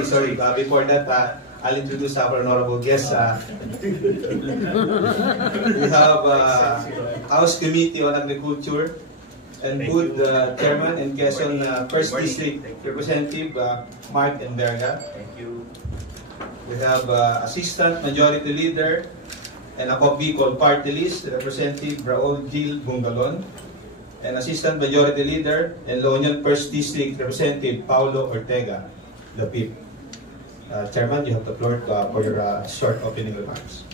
sorry. Before that, I'll introduce our honorable guests. We have House Committee on Agriculture and Food Chairman and Quezon First District Representative Mark Enverga. Thank you. We have Assistant Majority Leader and ako Bicol Party List Representative Raul Gil Bungalon, and Assistant Majority Leader and La Union First District Representative Paulo Ortega, the PIP. Chairman, you have the floor for your short opening remarks.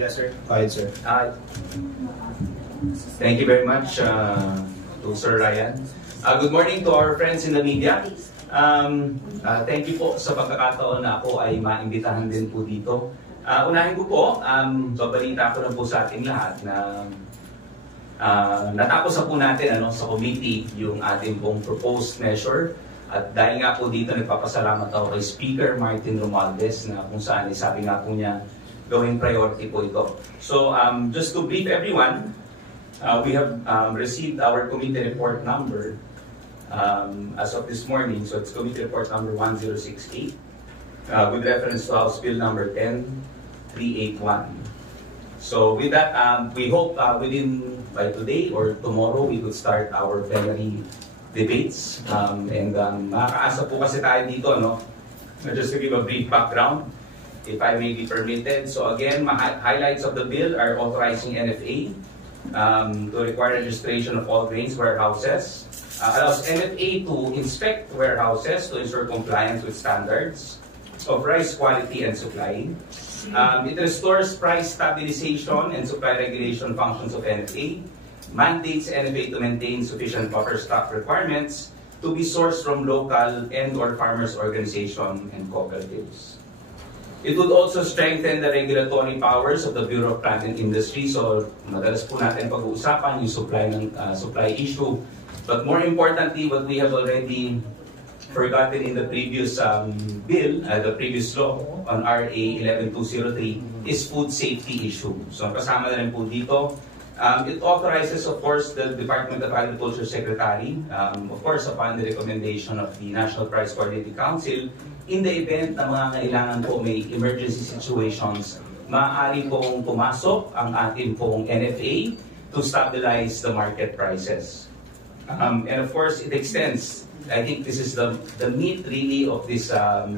Yes, sir. Go ahead, sir. Thank you very much to Sir Ryan. Good morning to our friends in the media. Thank you po sa pagkakataon na ako ay maimbitahan din po dito. Unahin ko po, babalita ko lang po sa ating lahat na natapos na po natin sa committee yung ating pong proposed measure. At dahil nga po dito, nagpapasalamat ako kay Speaker Martin Romualdez na kung saan sabi nga po niya gawing priority po ito. So just to brief everyone, we have received our committee report number as of this morning. So it's committee report number 1068 with reference to House Bill number 10381. So with that, we hope by today or tomorrow we could start our plenary debates. Makakaasa po kasi tayo dito, just to give a brief background, if I may be permitted. So again, highlights of the bill are authorizing NFA to require registration of all grains warehouses, allows NFA to inspect warehouses to ensure compliance with standards of rice quality and supply. It restores price stabilization and supply regulation functions of NFA, mandates NFA to maintain sufficient buffer stock requirements to be sourced from local and/or farmers' organization and cooperatives. It would also strengthen the regulatory powers of the Bureau of Plant and Industry. So, madalas po natin pag-uusapan yung supply issue. But more importantly, what we have already forgotten in the previous bill, the previous law on RA 11203 is food safety issue. So, kasama na rin po dito. It authorizes, of course, the Department of Agriculture Secretary, of course, upon the recommendation of the National Price Coordinating Council, in the event na mga kailangan po may emergency situations, maaari pong pumasok ang ating pong NFA to stabilize the market prices. And of course, it extends. I think this is the meat really of this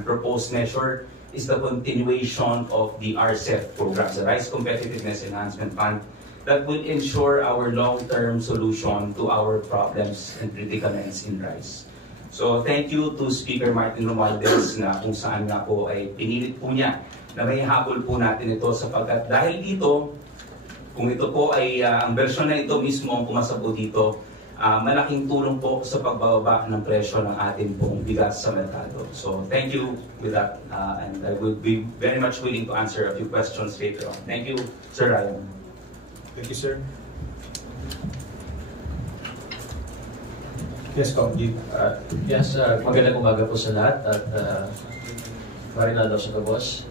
proposed measure is the continuation of the RCEP program, the Rice Competitiveness Enhancement Fund, that will ensure our long-term solution to our problems and predicaments in rice. So thank you to Speaker Martin Romualdez na kung saan nga po ay pinilit po niya na may habol po natin ito sapagkat dahil dito, kung ito po ay ang version na ito mismo ang pumasa po dito, malaking tulong po sa pagbababa ng presyo ng ating pong bigas sa merkado. So thank you with that, and I would be very much willing to answer a few questions later on. Thank you, Sir Ryan. Thank you, sir. Yes, Kong. Yes, magandang umaga po sa lahat at marinado sa kabos.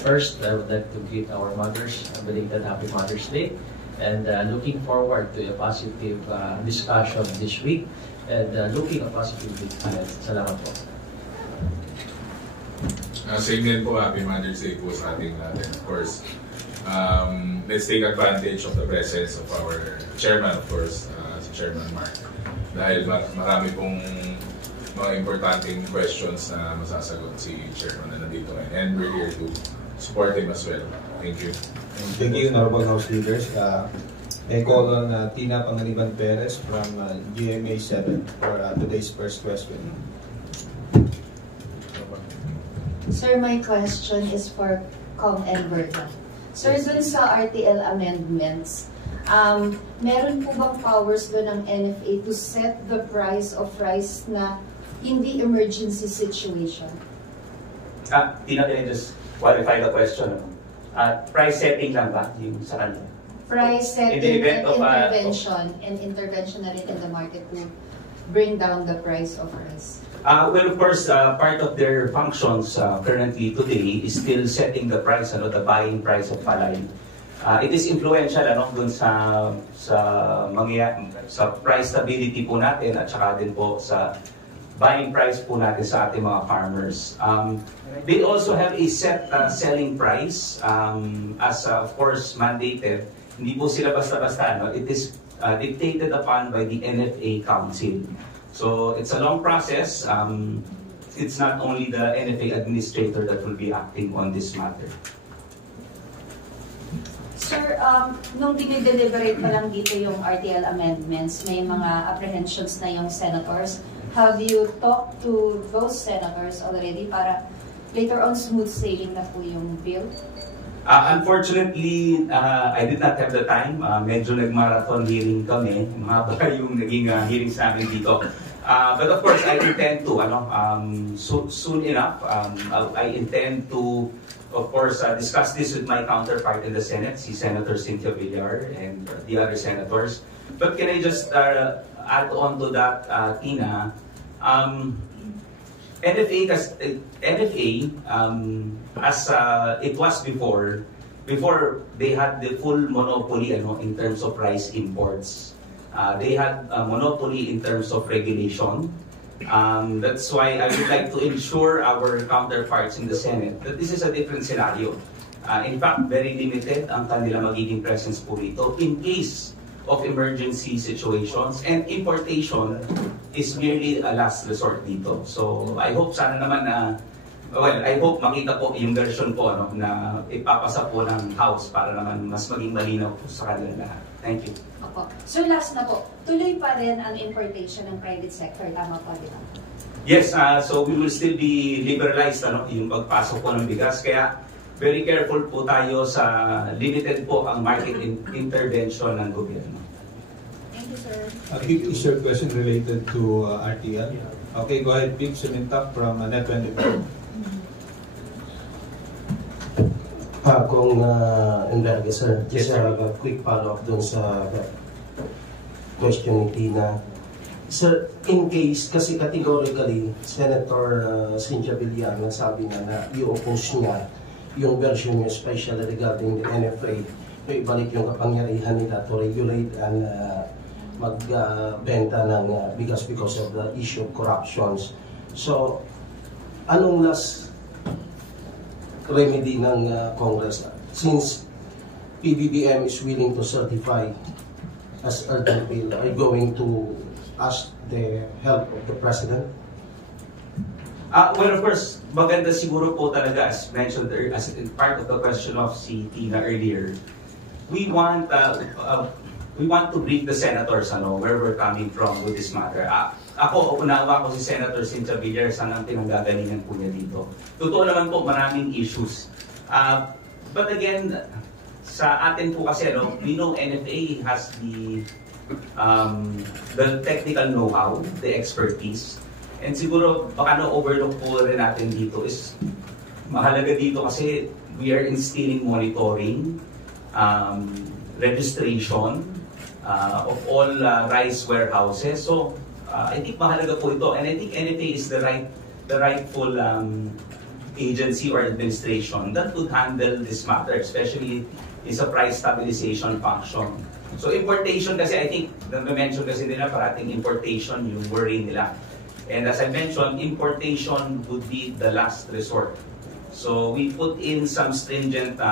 First, I would like to greet our mothers, belated Happy Mother's Day, and looking forward to a positive discussion this week and looking a positive week ahead. Salamat po. Same din po, Happy Mother's Day po sa ating natin. Of course, let's take advantage of the presence of our chairman, of course, si Chairman Mark. Dahil marami pong mga importanteng questions na masasagot si Chairman na nandito ngayon. And we're here to support him as well. Thank you. Thank you, Honorable House Leaders. I call on Tina Pangaliban Perez from GMA 7 for today's first question. Sir, my question is for Kong Enverga. Sir, dun sa RTL amendments, meron po bang powers doon ng NFA to set the price of rice na hindi emergency situation? Tina, can I just qualify the question? Price setting lang ba yung sa kanila? Price setting and intervention na rin in the market to bring down the price of rice. Well, of course, part of their functions currently today is still setting the price, the buying price of palay. It is influential dun sa price stability po natin at saka din po sa buying price po natin sa ating mga farmers. They also have a set selling price as of course mandated. Hindi po sila basta-basta. No? It is dictated upon by the NFA Council. So it's a long process. It's not only the NFA administrator that will be acting on this matter. Sir, nung dinideliberate pa lang dito yung RTL amendments, may mga apprehensions na yung senators. Have you talked to those senators already para later on smooth sailing na po yung bill? Unfortunately, I did not have the time. Medyo nag-marathon hearing kami. Mahaba yung naging hearings namin dito. But of course, I intend to, soon enough, I intend to, of course, discuss this with my counterpart in the Senate, si Senator Cynthia Villar and the other senators. But can I just add on to that, Tina? NFA, as it was before they had the full monopoly in terms of rice imports. They had a monopoly in terms of regulation. That's why I would like to ensure our counterparts in the Senate that this is a different scenario. In fact, very limited ang kanila magiging presence po rito in case of emergency situations, and importation is merely a last resort dito. So I hope sana naman na, I hope makita po yung version po na ipapasa po ng House para naman mas maging malinaw po sa kanila lahat. Thank you. Opo. So last na po, tuloy pa rin ang importation ng private sector, tama po, di ba? Yes, so we will still be liberalized yung pagpasok po ng bigas. Kaya very careful po tayo sa limited po ang market intervention ng gobyerno. Thank you, sir. Is your question related to RTL? Okay, go ahead, Big Sumintak from Net24. Kung Enverga, sir, just a quick follow-up dun sa question ni Tina. Sir, in case, kasi categorically, Senator Cynthia Villar nagsabi na i-oppose niya yung version niya, especially regarding the NFA, na ibalik yung kapangyarihan nila to regulate and magbenta ng bigas because of the issue of corruptions. So, anong last remedy ng Congress? Since PBBM is willing to certify as urgent bill, are you going to ask the help of the President? Well, of course, maganda siguro po talaga, as mentioned as part of the question of si Tina earlier, we want to brief the senators where we're coming from with this matter. Ako, unawa ko si Senator Cynthia Villar saan ang pinanggagalingan po niya dito. Totoo naman po, maraming issues. But again, sa atin po kasi, we know NFA has the technical know-how, the expertise. And siguro, baka overlook po rin natin dito is mahalaga dito kasi we are instilling monitoring, registration of all rice warehouses. So, I think mahalaga po ito. And I think NFA is the rightful agency or administration that would handle this matter, especially is a price stabilization function. So importation kasi, I think, na-mention kasi nila parating importation yung worry nila. And as I mentioned, importation would be the last resort. So we put in some stringent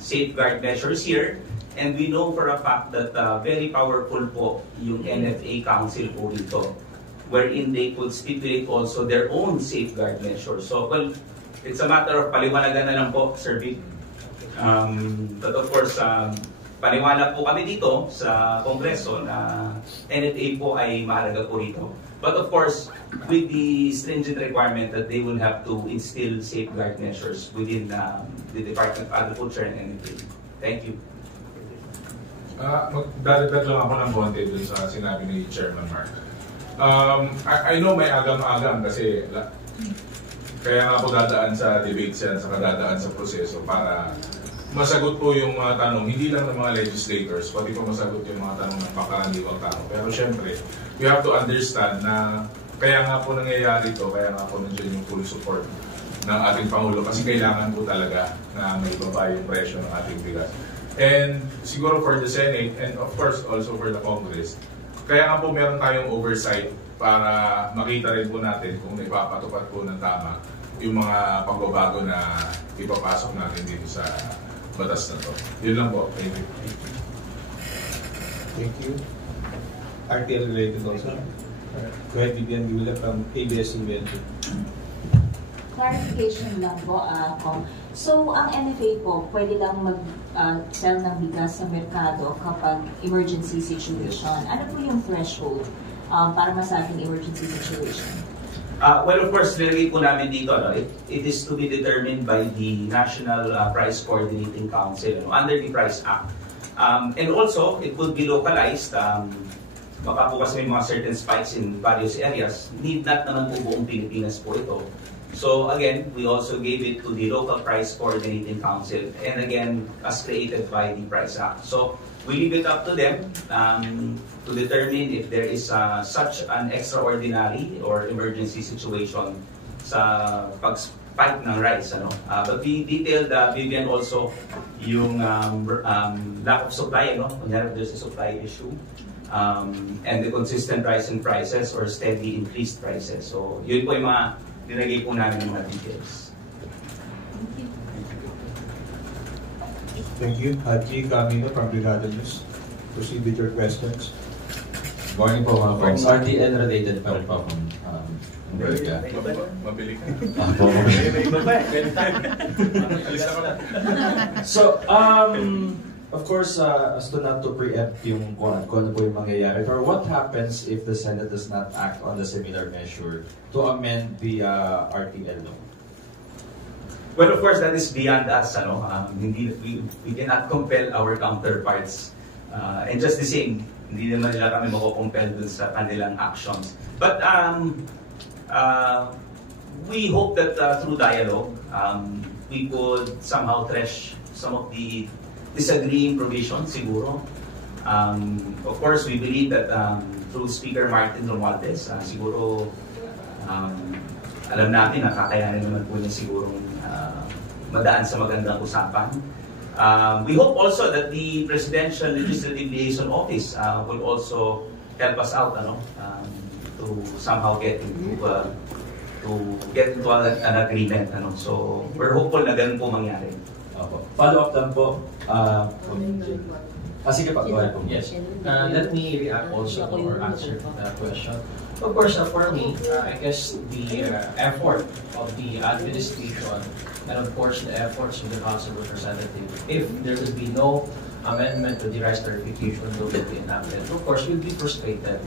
safeguard measures here, and we know for a fact that very powerful po yung NFA Council po dito, wherein they could stipulate also their own safeguard measures. So, well, it's a matter of paliwanagan na lang po, Sir Vic. But of course, paniwala po kami dito sa Kongreso na NFA po ay mahalaga po rito. But of course, with the stringent requirement that they will have to instill safeguard measures within the Department of Agriculture and NFA. Thank you. Magdadagdag lang ako ng konti dun sa sinabi ni Chairman Mark. I know may agam-agam kasi kaya nga po dadaan sa debates yan, saka dadaan sa proseso para masagot po yung mga tanong, hindi lang ng mga legislators, pati po masagot yung mga tanong ng pangkaraniwang tao. Pero syempre, we have to understand na kaya nga po nangyayari ito, kaya nga po nandiyan yung full support ng ating Pangulo kasi kailangan po talaga na may baba yung presyo ng ating bigas. And siguro for the Senate and of course also for the Congress, kaya nga po meron tayong oversight para makita rin po natin kung naipapatupad po ng tama yung mga pagbabago na ipapasok natin dito sa batas na to. Yun lang po. Thank you. Thank you. RTL related also. Go ahead, Vivian Gula from ABS-CBN. Clarification lang po, Kong. So, ang NFA po, pwede lang mag-sell ng bigas sa merkado kapag emergency situation. Ano po yung threshold para masabing emergency situation? Well, of course, nilagay po namin dito, no? It is to be determined by the National Price Coordinating Council, no? Under the Price Act. And also, it could be localized. Baka po kasi may mga certain spikes in various areas. Need not naman po buong Pilipinas po ito. So again, we also gave it to the Local Price Coordinating Council, and again, as created by the Price Act. So we leave it up to them to determine if there is such an extraordinary or emergency situation sa pag-spike ng rice. But we detailed, Vivian, also yung lack of supply. Kunyari, there's a supply issue. And the consistent rise in prices or steady increased prices. So yun po yung mga dinagay po namin yung mga details. Thank you. Haji Camino from Brigada News. Proceed with your questions. Morning po mga folks. RTL related pa rin po akong America. Mabili ka. So, of course, as to not to preempt yung kung ano po yung mangyayari, or what happens if the Senate does not act on the similar measure to amend the RTL law? Well, of course, that is beyond us. We cannot compel our counterparts. And just the same, hindi naman nila kami mako-compel dun sa kanilang actions. But we hope that through dialogue, we could somehow thresh some of the disagreeing provisions siguro. Of course, we believe that through Speaker Martin Romualdez, siguro alam natin na kakayanin naman po niya sigurong madaan sa magandang usapan. We hope also that the Presidential Legislative Liaison Office will also help us out to somehow get into an agreement. So we're hopeful na ganun po mangyari. Follow up lang po. Sige pa, go ahead po. Yes. Let me react also to or answer that question. Of course, for me, I guess the effort of the administration and of course the efforts of the House of Representatives, if there will be no amendment to the rice tariffication law will be enacted, of course, will be frustrated.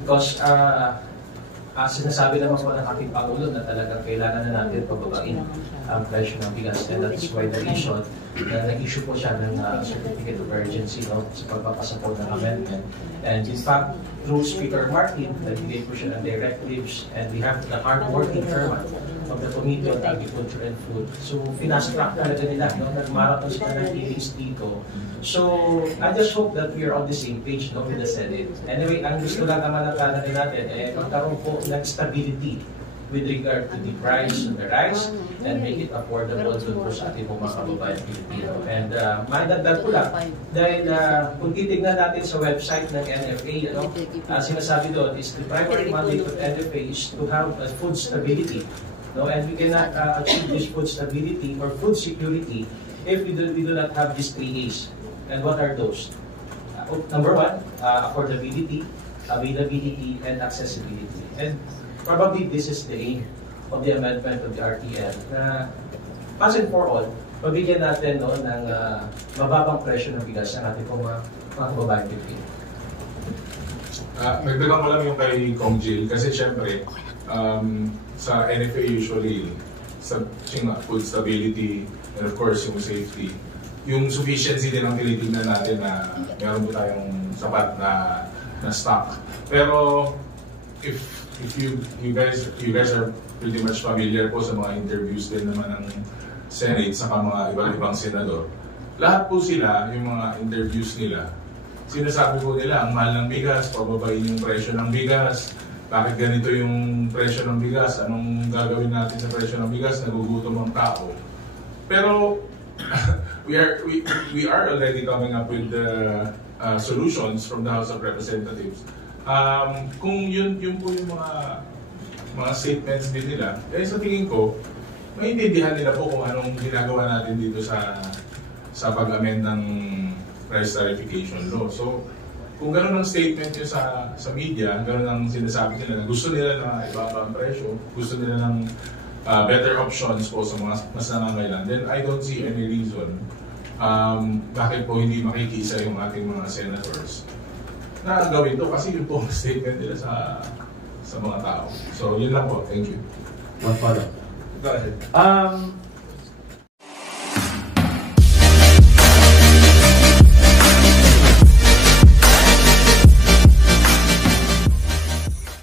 Because sinasabi naman po ng ating Pangulo na talagang kailangan na natin pagbabain ang presyo ng bigas. And that is why the reason na nag-issue po siya ng certificate of urgency sa pagpapasa po ng amendment. And in fact, through Speaker Martin, nagbigay po siya ng directives, and we have the hard-working chairman of the Committee on Agriculture and Food. So, fast-track talaga nila, nag-marathon sila ng hearings dito. So, I just hope that we are on the same page with the Senate. Anyway, ang gusto lang naman ng kanan natin, magkaroon po ng stability with regard to the price of the rice and make it affordable dun po sa ating mga kababayan Pilipino. And madagdag ko lang, dahil kung titignan natin sa website ng NFA, sinasabi doon is the primary mandate of NFA is to have food stability. And we cannot achieve this food stability or food security if we do not have these 3 A's. And what are those? Number 1, affordability, availability, and accessibility. And probably this is the aim of the amendment of the RTL na once and for all, mabigyan natin ng mababang presyo ng bigas ng ating mga kababayan Pilipino. Nagdagan ko lang yung kay Kong Jill kasi syempre sa NFA usually food stability and of course yung safety, yung sufficiency din ang tinitignan natin na meron po tayong sapat na stock. Pero if you guys are pretty much familiar po sa mga interviews din naman ng Senate sa mga ibang senador, lahat po sila, yung mga interviews nila, sinasabi po nila ang mahal ng bigas, pababain yung presyo ng bigas, bakit ganito yung presyo ng bigas, anong gagawin natin sa presyo ng bigas, nagugutom ang tao. Pero we are already coming up with the solutions from the House of Representatives Kung yun po yung mga statements din nila, sa tingin ko, maintindihan nila po kung anong ginagawa natin dito sa pag-amend ng price tarification law. So, kung gano'n ang statement nyo sa media, gano'n ang sinasabi nila na gusto nila na ibaba ang presyo, gusto nila ng better options po sa mga mas nangangailan, then I don't see any reason bakit po hindi makikiisa yung ating mga senators na gawin to, kasi yun po ang statement nila sa mga tao. So, yun lang po. Thank you. One follow. Go ahead.